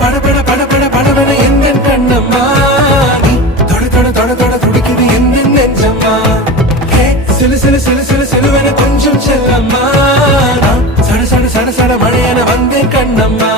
படபட படபட படபட எந்த கண்ணம்மா நீ தொட தொட தொட தொட துடிக்குது எந்த நெஞ்சம்மா சிலு சிலு சிலு சிலு சிலுவென கொஞ்சம் செல்லம்மா சட சட சட சட மழையென வந்தேன் கண்ணம்மா